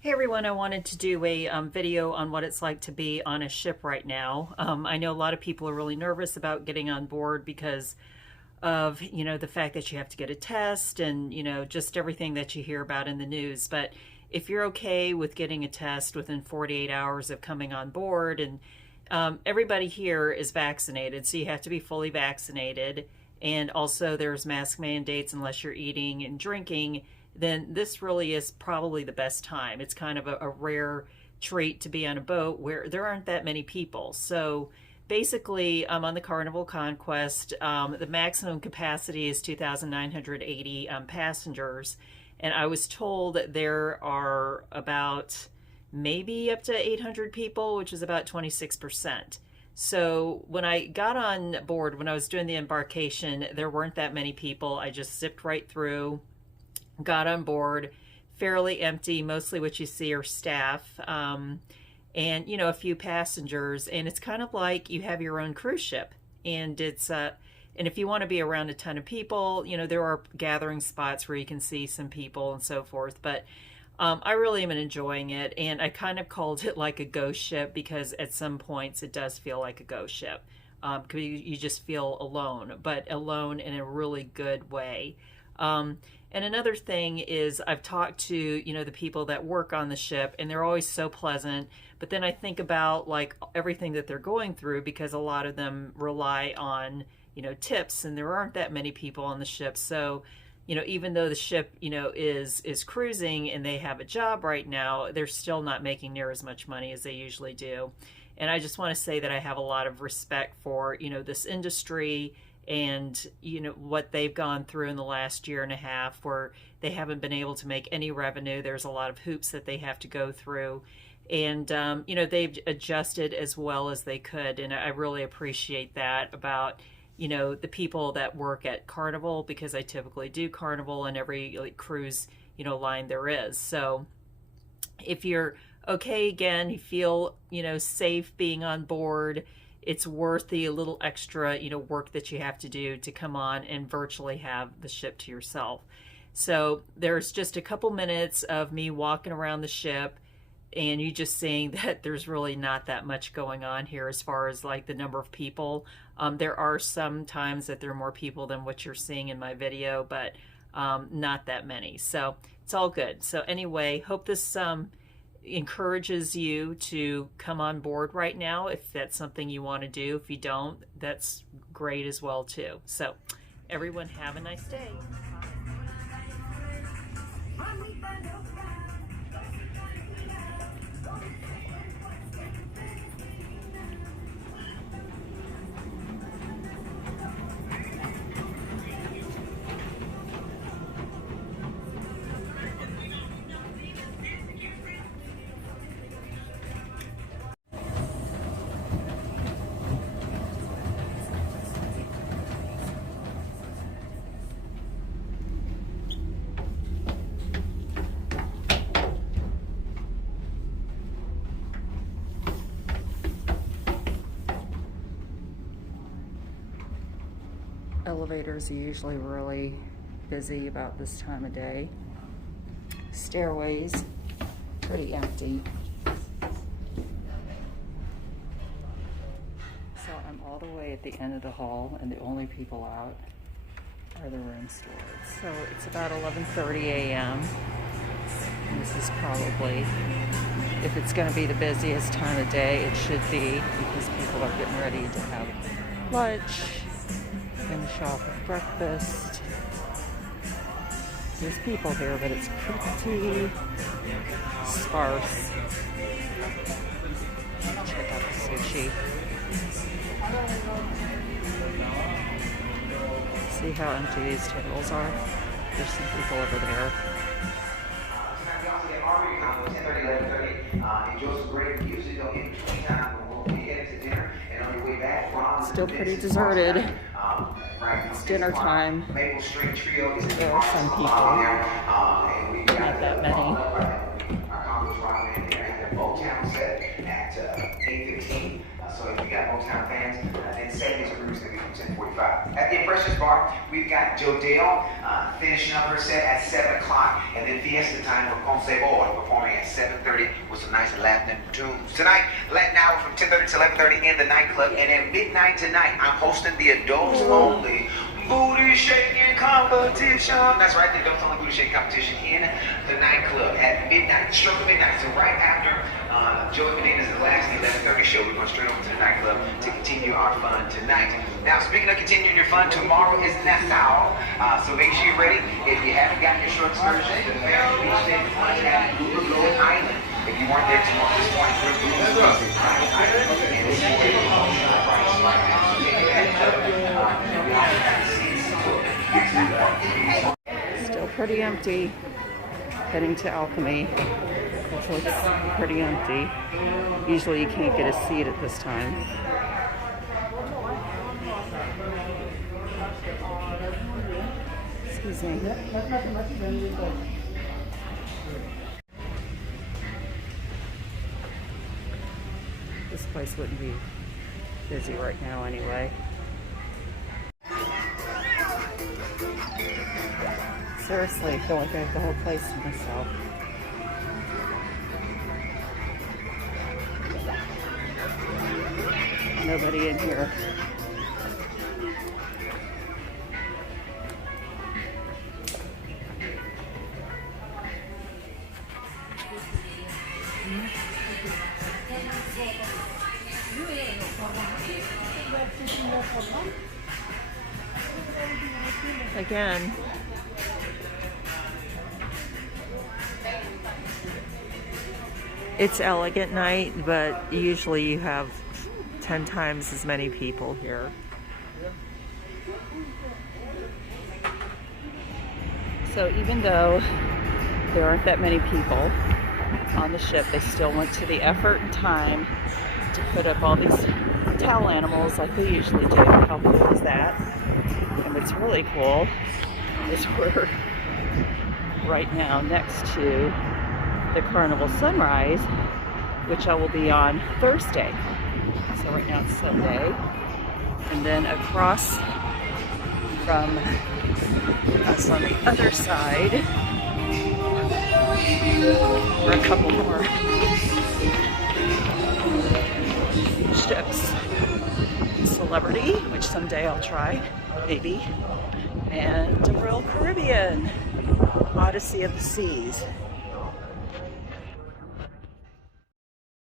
Hey everyone, I wanted to do a video on what it's like to be on a ship right now. I know a lot of people are really nervous about getting on board because of, the fact that you have to get a test and, just everything that you hear about in the news. But if you're okay with getting a test within 48 hours of coming on board, and everybody here is vaccinated, so you have to be fully vaccinated. And also there's mask mandates unless you're eating and drinking, then this really is probably the best time. It's kind of a rare treat to be on a boat where there aren't that many people. So basically, I'm on the Carnival Conquest. The maximum capacity is 2,980 passengers. And I was told that there are about maybe up to 800 people, which is about 26%. So when I got on board, when I was doing the embarkation, there weren't that many people. I just zipped right through, got on board, fairly empty. Mostly what you see are staff, and a few passengers. And it's kind of like you have your own cruise ship. And and if you want to be around a ton of people, there are gathering spots where you can see some people and so forth. But I really am enjoying it, and I kind of called it like a ghost ship because at some points it does feel like a ghost ship. Because you just feel alone, but alone in a really good way. And another thing is I've talked to, the people that work on the ship, and they're always so pleasant. But then I think about like everything that they're going through, because a lot of them rely on, tips, and there aren't that many people on the ship. So, even though the ship, is cruising and they have a job right now, they're still not making near as much money as they usually do. And I just want to say that I have a lot of respect for, this industry and what they've gone through in the last year and a half, where they haven't been able to make any revenue. There's a lot of hoops that they have to go through, and they've adjusted as well as they could, and I really appreciate that about the people that work at Carnival, because I typically do Carnival and every cruise line there is. So if you're okay, again, you feel safe being on board, it's worth the little extra, work that you have to do to come on and virtually have the ship to yourself. So there's just a couple minutes of me walking around the ship, and you just seeing that there's really not that much going on here as far as like the number of people. There are some times that there are more people than what you're seeing in my video, but not that many. So it's all good. So anyway, hope this encourages you to come on board right now if that's something you want to do. If you don't, that's great as well too. So everyone have a nice day. Elevators are usually really busy about this time of day. Stairways, pretty empty. So I'm all the way at the end of the hall, and the only people out are the room stewards. So it's about 11:30 a.m. And this is probably, if it's going to be the busiest time of day, it should be, because people are getting ready to have lunch, finish off with breakfast. There's people here, but it's pretty sparse. Check out the sushi. See how empty these tables are? There's some people over there. Still pretty deserted. It's dinner time. There are some people, not that many. So So if you got Old Town fans, then 70s cruise going to be from 10:45. At the Impressions Bar, we've got Joe Dale finishing up her set at 7 o'clock, and then Fiesta Time with Ponce Boy performing at 7:30 with some nice Latin tunes. Tonight, Latin Hour from 10:30 to 11:30 in the nightclub, and at midnight tonight, I'm hosting the adults only booty shaking competition. That's right, the adults only booty shaking competition in the nightclub at midnight, stroke of midnight. So right after Joey Medina's the last 11:30 show, we're going straight over to the nightclub to continue our fun tonight. Now, speaking of continuing your fun, tomorrow is Nassau, so make sure you're ready. If you haven't gotten your short excursion, the Fair Beach Day fun at Lido Island. If you weren't there tomorrow this morning, we're moving to Private Island, and it's Still pretty empty. Heading to Alchemy, which looks pretty empty. Usually you can't get a seat at this time. Excuse me. This place wouldn't be busy right now anyway. Seriously, I feel like I have the whole place to myself. Nobody in here. Again, it's elegant night, but usually you have 10 times as many people here. So even though there aren't that many people on the ship, they still went to the effort and time to put up all these towel animals like they usually do. How cool is that? And what's really cool is we're right now next to the Carnival Sunrise, which I will be on Thursday. So right now it's Sunday. And then across from us on the other side are a couple more ships. Celebrity, which someday I'll try, maybe, and Royal Caribbean, Odyssey of the Seas.